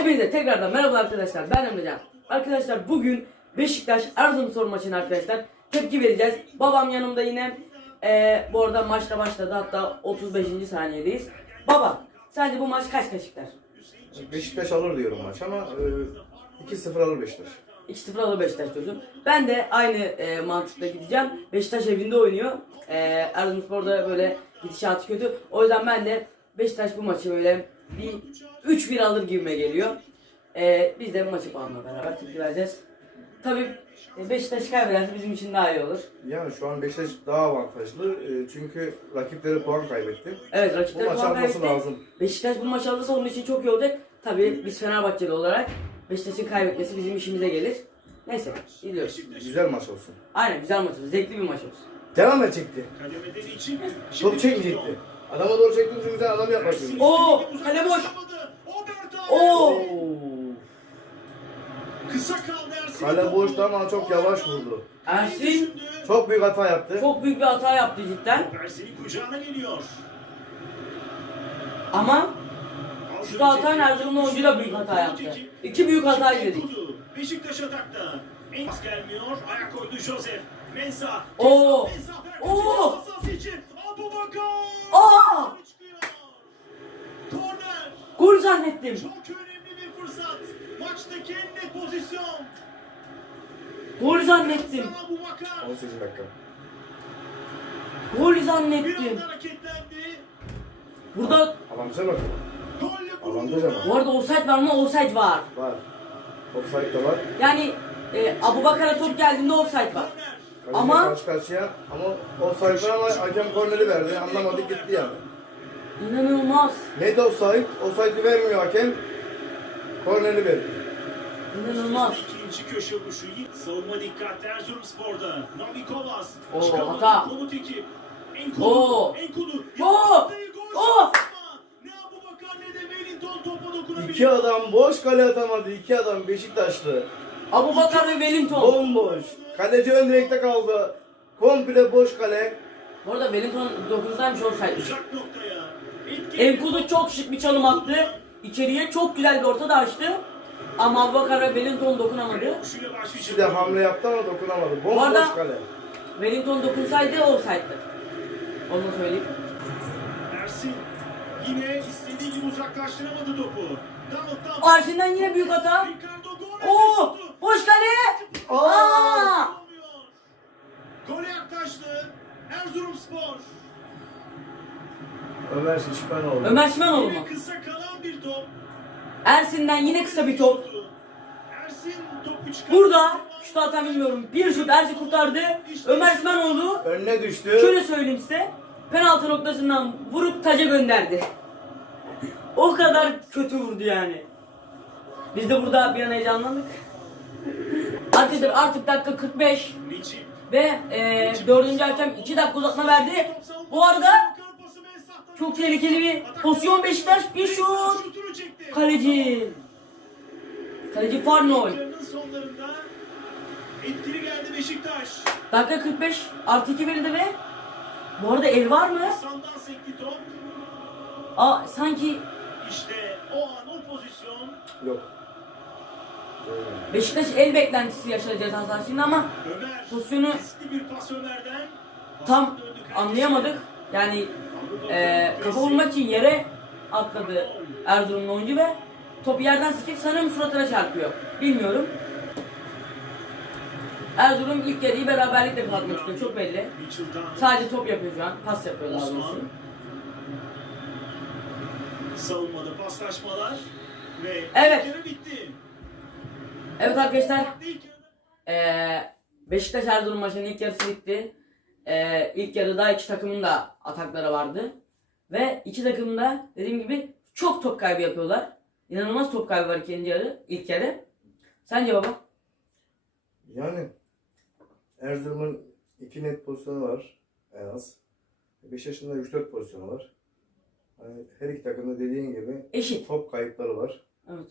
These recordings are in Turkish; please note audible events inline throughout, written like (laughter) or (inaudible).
Hepinize tekrardan merhaba arkadaşlar. Ben Emrecan. Arkadaşlar bugün Beşiktaş Erzurumspor maçına arkadaşlar tepki vereceğiz. Babam yanımda yine. Ee, bu arada maçta başladı. Hatta 35. saniyedeyiz. Baba, sence bu maç kaç kaç biter? Beşiktaş alır diyorum maç ama e, 2-0 alır Beşiktaş. 2-0 alır Beşiktaş diyorsun. Ben de aynı e, mantıkla gideceğim. Beşiktaş evinde oynuyor. E, Erzurumspor'da böyle gidişatı kötü. O yüzden ben de Beşiktaş bu maçı böyle bir 3-1 alır gibime geliyor. E, biz de bu maçı puanla beraber tepki vereceğiz. Tabii e, Beşiktaş kaybederse bizim için daha iyi olur. Yani şu an Beşiktaş daha avantajlı e, çünkü rakipleri puan kaybetti. Evet Bu rakipler maçı puan alması kaybetti. lazım. Beşiktaş bu maçı alırsa onun için çok iyi olacak. Tabii biz Fenerbahçeli olarak Beşiktaş'ın kaybetmesi bizim işimize gelir. Neyse gidiyoruz. Güzel maç olsun. Aynen güzel maç olsun. Zevkli bir maç olsun. Devam edecekti. Top çekmeyecekti. Adama doğru çektiğin için güzel adam yaklaşıyor. Oo, kale boş. Oo. Kısa kaldı Ersin. Kale boştu ama çok yavaş vurdu. Ersin Çok büyük hata yaptı. çok büyük bir hata yaptı cidden. Ersin'in kucağına geliyor. Ama Şurada atan Erzurumlu oyuncu da büyük hata yaptı. İki büyük hata izledik. Beşiktaş atakta. En pas gelmiyor. Ayak koydu Joseph. Mensa. Oo! Mensa Oo! Pasası için. Abubakar. Aa! Çıkıyor. Korner. Gol zannettim. Çok önemli bir fırsat. Maçtaki en net pozisyon. Gol zannettim. Sana Abubakar. 18 dakika. Gol Bir zannettim. anda hareketlendi. Burada Avantaja bakın. Golle Avantaj vurdu. ama. bu arada offside var mı? Offside var. Var. Offside de var. Yani e, Abubakar'a top geldiğinde offside var. Korner. Kaleci Ama- karşı karşıya ama offside var ama hakem korneri verdi. Anlamadık gitti yani. İnanılmaz. Net offside. Offside'i vermiyor hakem. Korneri verdi. İnanılmaz. İkinci köşe vuruşu. Savunma dikkatli Erzurumspor'da. Navi Kovas. Oo, hata. Komut ekip. Enkudu. Oo. Enkudu. Oo. Oo. Ne Abubakar ne de Wellington topa dokunabilir. İki adam boş kale atamadı. İki adam Beşiktaşlı. Abubakar ve Wellington. Bomboş. Kaleci ön direkte kaldı. Komple boş kale. Bu arada Wellington dokunsaymış offside'miş. Uzak noktaya. Enkudu çok şık bir çalım attı. İçeriye çok güzel bir orta da açtı. Ama Abubakar ve Wellington dokunamadı. İkisi de hamle yaptı ama dokunamadı. Bomboş Bu arada- kale. Wellington dokunsaydı offside'dı. Onu söyleyeyim. Ersin. Yine istediği gibi uzaklaştıramadı topu. Arsen'den yine büyük hata. Oo! Boş kale! Aa! Gole yaklaştı. Erzurumspor. Ömer Şişmanoğlu. Ömer Şimanoğlu mu? Yine kısa kalan bir top. Ersin'den yine kısa bir top. Ersin topu çıkardı. Burada şut atan bilmiyorum. Bir şut Ersin kurtardı. Ömer Şimanoğlu Önüne düştü. şöyle söyleyeyim size. Penaltı noktasından vurup taca gönderdi. O kadar kötü vurdu yani. Biz de burada bir an heyecanlandık. Arkadaşlar artık dakika 45 Necip. ve e, dördüncü hakem 2 dakika uzatma verdi. Bu arada çok tehlikeli bir pozisyon Beşiktaş bir şut. Şutunu çekti. Kaleci. Kaleci sonlarında etkili geldi Beşiktaş. Dakika 45 artı 2 verildi ve bu arada el var mı? Sandan sekti top. Aa sanki İşte o an o pozisyon Yok. Beşiktaş el beklentisi yaşadı ceza sahasında ama Ömer. Pozisyonu bir pas Ömer'den. tam anlayamadık. Yani e, kafa vurmak için yere atladı Erzurumlu oyuncu ve top yerden sekip sanırım suratına çarpıyor. Bilmiyorum. Erzurum ilk yarıyı beraberlikle kapatmak istiyor çok belli. Sadece top yapıyor şu an. Pas yapıyor daha doğrusu. Savunmada paslaşmalar ve Evet. bitti. Evet arkadaşlar Ee, Beşiktaş Erzurum maçının ilk yarısı bitti. Ee, ilk yarıda iki takımın da atakları vardı. Ve iki takım da dediğim gibi çok top kaybı yapıyorlar. İnanılmaz top kaybı var ikinci yarı, ilk yarı. Sence baba? Yani Erzurum'un iki net pozisyonu var en az. Beşiktaş'ın da 3-4 pozisyonu var. Hani her iki takımda dediğin gibi Eşit. top kayıpları var. Evet.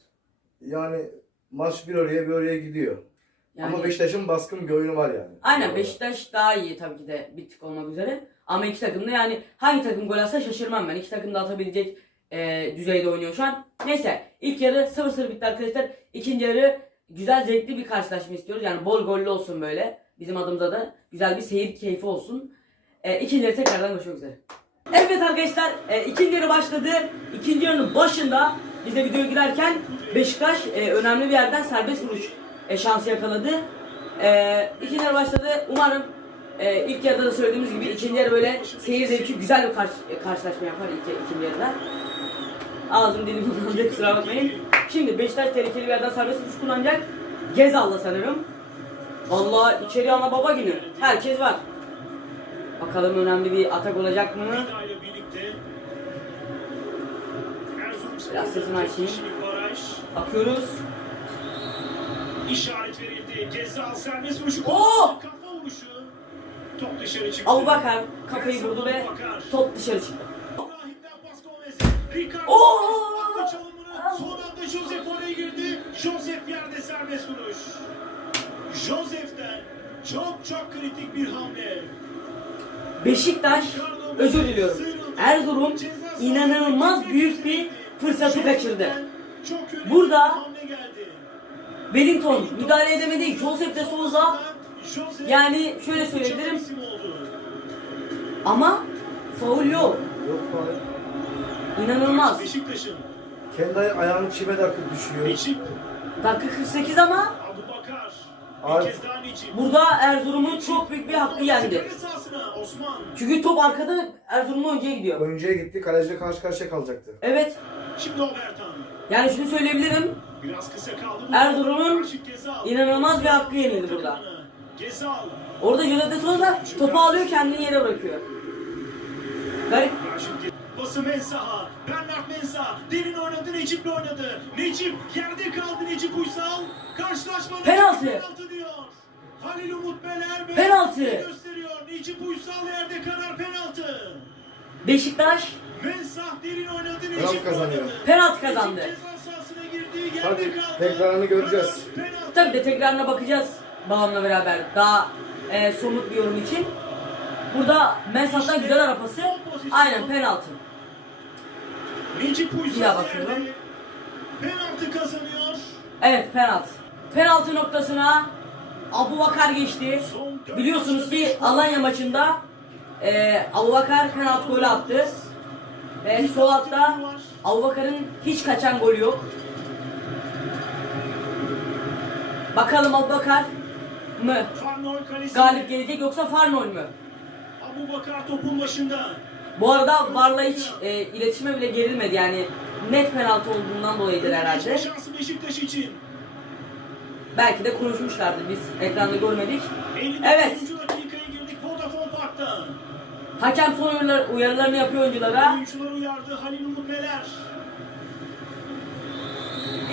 Yani maç bir oraya bir oraya gidiyor. Yani, Ama Beşiktaş'ın baskın bir oyunu var yani. aynen Beşiktaş daha iyi tabii ki de bir tık olmak üzere. Ama iki takım da yani hangi takım gol atsa şaşırmam ben. İki takım da atabilecek e, düzeyde oynuyor şu an. Neyse ilk yarı 0-0 bitti arkadaşlar. İkinci yarı güzel zevkli bir karşılaşma istiyoruz. Yani bol gollü olsun böyle. Bizim adımıza da güzel bir seyir keyfi olsun. E, ikinci yarı tekrardan görüşmek üzere. Evet arkadaşlar e, ikinci yarı başladı. İkinci yarının başında biz de videoya girerken Beşiktaş e, önemli bir yerden serbest vuruş e, şansı yakaladı. E, ikinci yarı başladı. Umarım e, ilk yarıda da söylediğimiz gibi ikinci yarı böyle seyir zevki güzel bir karşı, e, karşılaşma yapar ilk, ikinci yarıda. Ağzım dilim kullanacak kusura bakmayın. Şimdi Beşiktaş tehlikeli bir yerden serbest vuruş kullanacak. Gezal'la sanırım. Vallahi içeri ana baba günü. Herkes var. Bakalım önemli bir atak olacak mı? Biraz sesini açayım. Bakıyoruz. İşaret verildi. Gezal serbest vuruşu. Oo! Kafa vuruşu. Top dışarı çıktı. Abu Bakar kafayı vurdu ve top dışarı çıktı. Oo! Son anda Josef oraya girdi. Josef yerde serbest vuruş. Josef'ten çok çok kritik bir hamle. Beşiktaş özür diliyorum. Erzurum inanılmaz büyük bir fırsatı kaçırdı. Burada-. Wellington müdahale edemedi. Josep de Souza yani şöyle söyleyebilirim ama faul yok. Yok faul. İnanılmaz. Beşiktaş'ın Kendi ay- ayağını çime takıp düşüyor. Dakika 48 ama Abu Bakar, Arif. bir kez daha Necip. burada Erzurum'un çok büyük bir hakkı yendi. Çünkü top arkada Erzurum'un önceye gidiyor. Oyuncuya gitti, kaleciyle karşı karşıya kalacaktı. Evet. Şimdi. Yani şunu söyleyebilirim. Biraz kısa kaldı. Erzurum'un inanılmaz bir hakkı yenildi burada. Gezal. Orada Josep de Souza topu alıyor kendini yere bırakıyor. Garip. Pası Mensah'a. Bernard Mensah. Derin oynadı. Necip'le oynadı. Necip yerde kaldı Necip Uysal. Karşılaşmada Penaltı. penaltı diyor. Halil Umut Beler Penaltı. gösteriyor. Necip Uysal yerde karar penaltı. Beşiktaş Mensah derin oynadı. Penaltı Necip kazanıyor. oynadı. penaltı kazandı. Kaldı. tekrarını göreceğiz. Tabii de tekrarına bakacağız babamla beraber daha e, somut bir yorum için. Burada Mensah'tan güzel arapası. Aynen penaltı. Daha bakıyorum. Penaltı kazanıyor. Evet penaltı. Penaltı noktasına Abu Bakar geçti. Biliyorsunuz ki. Alanya maçında e, Abu Bakar penaltı golü attı. Ve sol altta Abu Bakar'ın hiç kaçan golü yok. Bakalım Abu Bakar mı galip gelecek yoksa Farnol mü? Abu Bakar topun başında. Bu arada Var'la hiç e, iletişime bile gerilmedi yani net penaltı olduğundan dolayıdır herhalde. Şansı Beşiktaş için. Belki de konuşmuşlardı biz ekranda görmedik. 54. Evet. Hakem son uyarılar- uyarılarını yapıyor oyunculara. Oyuncular uyardı Halil Umut Meler.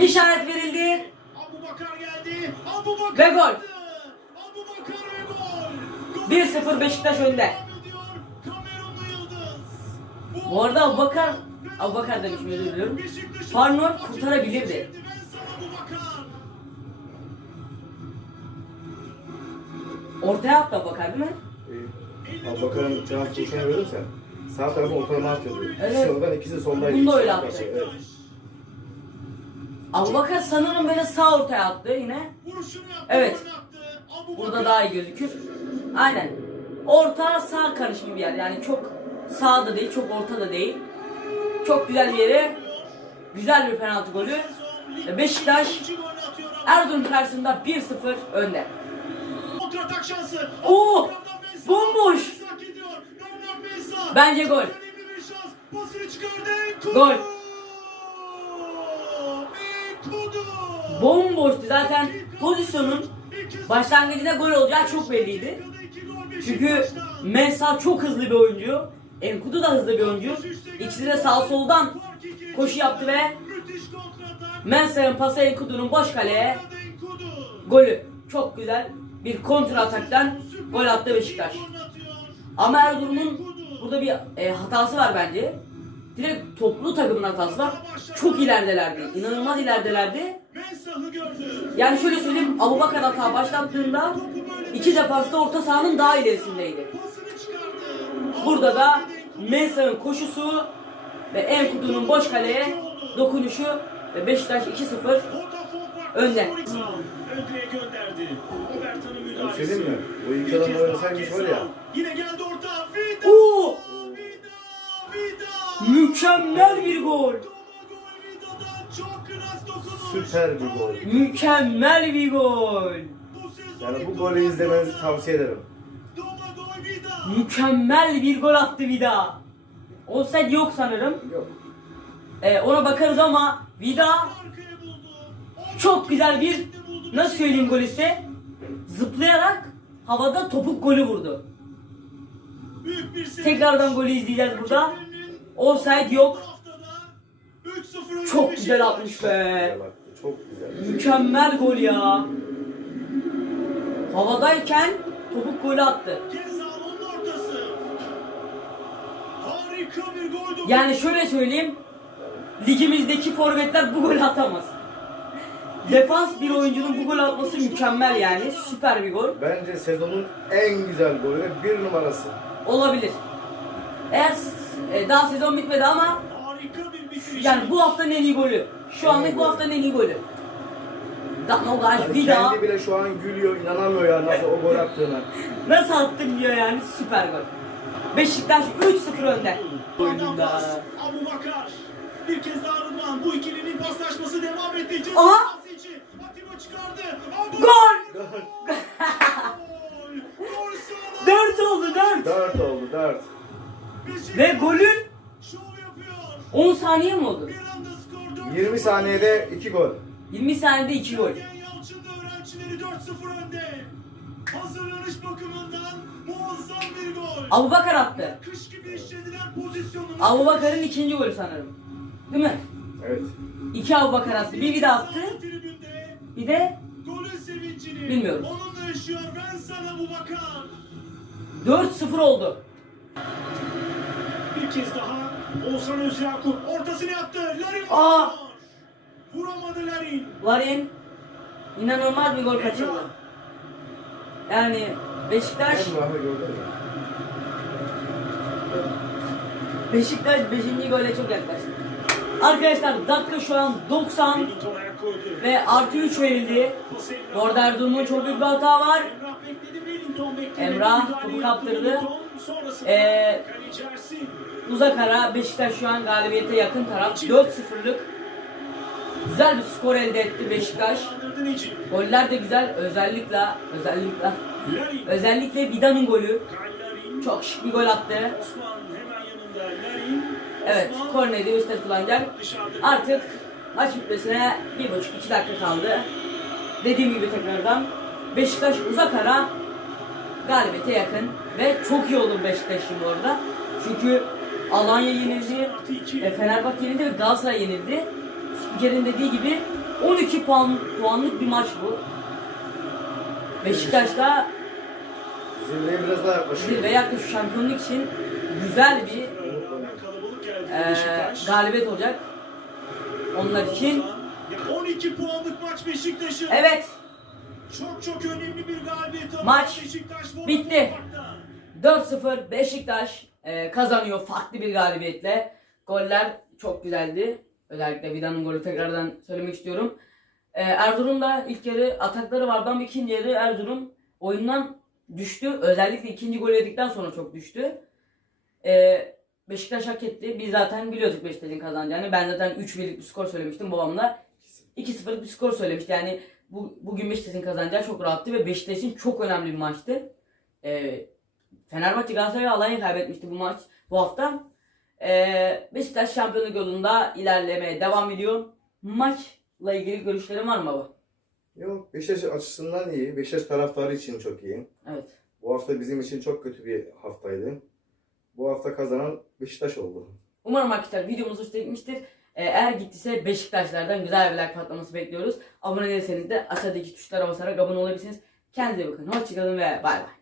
İşaret verildi. Abu Bakar geldi. Abu Bakar Ve gol. attı. Abu Bakar ve gol. Gol 1-0 Beşiktaş önde. Bu arada Abu Bakar, Abu Bakar demişim özür diliyorum. Maçı kurtarabilirdi. Ortaya attı Abu Bakar değil mi? Ee, Abubakar'ın can vuruşunu gördün sen. Sağ tarafı ortalama atıyordu. Evet. İkisi oradan, ikisi soldaydı. Bunu da öyle attı. Evet. Abu Bakar sanırım böyle sağ ortaya attı yine. Evet. Burada daha iyi gözükür. Aynen. Orta sağ karışımı bir yer. Yani çok sağda değil, çok ortada değil. Çok güzel bir yere. Güzel bir penaltı golü. Ve Beşiktaş Erzurum karşısında 1-0 önde. Kontratak şansı. Oo! Bomboş! Bence gol. Gol. Bomboştu zaten pozisyonun başlangıcında gol olacağı çok belliydi. Çünkü. Mensah çok hızlı bir oyuncu. Enkudu da hızlı bir oyuncu. İkisi de sağ soldan koşu yaptı ve. Mensah'ın pası Enkudu'nun boş kaleye golü. Çok güzel bir kontra ataktan gol attı Beşiktaş. Ama Erzurum'un burada bir e, hatası var bence. Direkt toplu takımın hatası var. Çok ileridelerdi. İnanılmaz ileridelerdi. Yani şöyle söyleyeyim Abu Bakar hata başlattığında iki defans da orta sahanın daha ilerisindeydi. Burada da Mensah'ın koşusu ve Enkudu'nun boş kaleye dokunuşu ve Beşiktaş 2-0 Önde. Öndeye gönderdi. Roberto'nun Ya müdahalesi. bir şey diyeyim mi? Bu ilk Bir adam kez oynasaymış var ya. Yine geldi orta. Vida. Oo! Vida. Vida. Mükemmel bir gol. Süper bir gol. Mükemmel bir gol. Yani bu golü izlemenizi tavsiye ederim. Mükemmel bir gol attı Vida. Offside yok sanırım. Yok. Ee, ona bakarız ama Vida çok güzel bir nasıl söyleyeyim gol ise zıplayarak havada topuk golü vurdu. Tekrardan golü izleyeceğiz burada. Offside yok. haftada 3-0 önde Çok güzel atmış be. Çok güzel. Mükemmel gol ya. Havadayken topuk golü attı. Yani şöyle söyleyeyim. Ligimizdeki forvetler bu golü atamaz. Defans bir oyuncunun bu gol atması mükemmel yani. Süper bir gol. Bence sezonun en güzel golü ve bir numarası. Olabilir. Eğer e, daha sezon bitmedi ama Harika bir bitiriş. yani bu haftanın en iyi golü. Şu anlık bu haftanın en iyi golü. Damogaj Yani Vida kendi bile şu an gülüyor, inanamıyor ya nasıl o gol attığına. (laughs) nasıl attın diyor yani süper gol. Beşiktaş 3-0 önde. Adam pas. Abu Bakar. Bir kez daha Rıdvan. Bu ikilinin paslaşması devam etti. Ceza Aha! sahası içi. Atiba çıkardı. Abu Gol! Gol! Gol sana! 4 oldu 4. 4 oldu 4. Beşiktaş Ve golün Şov yapıyor. 10 saniye mi oldu? Bir anda skor 4-0. 20 saniyede 2 gol. 20 saniyede 2 gol. Sergen Yalçın da öğrencileri 4-0 önde. Hazırlanış bakımından muazzam bir gol. Abubakar attı. Kış gibi işlediler pozisyonunu. Abubakar'ın ikinci golü sanırım. Değil mi? Evet. İki Abubakar attı. Bir Vida attı. Bir de golün sevincini Bilmiyorum. onunla yaşıyor. Ben sana bu bakar. 4-0 oldu. Bir kez daha Oğuzhan Özyakup ortasını yaptı. Larin Aa! Vuramadı Larin. Larin inanılmaz bir gol kaçırdı. Yani Beşiktaş? Beşiktaş 5. gole çok yaklaştı. Arkadaşlar dakika şu an 90 Wellington ayak koydu. ve artı 3 verildi. Arada Erdoğan'ın çok büyük bir hata var. Emrah topu kaptırdı. Ee. Uzak ara Beşiktaş şu an galibiyete yakın taraf. 4-0'lık güzel bir skor elde etti Beşiktaş. Goller de güzel. Özellikle özellikle özellikle Vida'nın golü. Çok şık bir gol attı. Evet, korneri Beşiktaş kullanacak. Artık maç bitmesine bir buçuk iki dakika kaldı. Dediğim gibi tekrardan Beşiktaş uzak ara galibiyete yakın ve çok iyi olur Beşiktaş şimdi orada. Çünkü Alanya yenildi, e, Fenerbahçe yenildi ve Galatasaray yenildi. Spiker'in dediği gibi 12 puan puanlık bir maç bu. Beşiktaş'ta Zirveye biraz daha yaklaşıyor. zirve yaklaşık şampiyonluk için güzel bir Rağmen kalabalık geldi e, Beşiktaş. galibiyet olacak. Onlar için 12 puanlık maç Beşiktaş'ın. evet Çok çok önemli bir galibiyet Maç Beşiktaş bu bitti. Vodafone 4-0 Beşiktaş e, kazanıyor farklı bir galibiyetle. Goller çok güzeldi. Özellikle Vida'nın golü tekrardan söylemek istiyorum. E, Erzurum'da ilk yarı atakları vardı ama ikinci yarı Erzurum oyundan düştü. Özellikle ikinci golü yedikten sonra çok düştü. E, Beşiktaş hak etti. Biz zaten biliyorduk Beşiktaş'ın kazanacağını. Ben zaten 3-1'lik bir skor söylemiştim babamla. 2-0'lık bir skor söylemişti. Yani bu, bugün Beşiktaş'ın kazanacağı çok rahattı ve Beşiktaş için çok önemli bir maçtı. E, Fenerbahçe Galatasaray Alanya kaybetmişti bu maç bu hafta. Ee, Beşiktaş şampiyonluk yolunda ilerlemeye devam ediyor. Maçla ilgili görüşlerin var mı baba? Yok Beşiktaş açısından iyi. Beşiktaş taraftarı için çok iyi. Evet. Bu hafta bizim için çok kötü bir haftaydı. Bu hafta kazanan Beşiktaş oldu. Umarım arkadaşlar videomuz hoşuna gitmiştir. Ee, eğer gittiyse Beşiktaşlardan güzel bir like patlaması bekliyoruz. Abone değilseniz de aşağıdaki tuşlara basarak abone olabilirsiniz. Kendinize bakın. Hoşçakalın ve bay bay.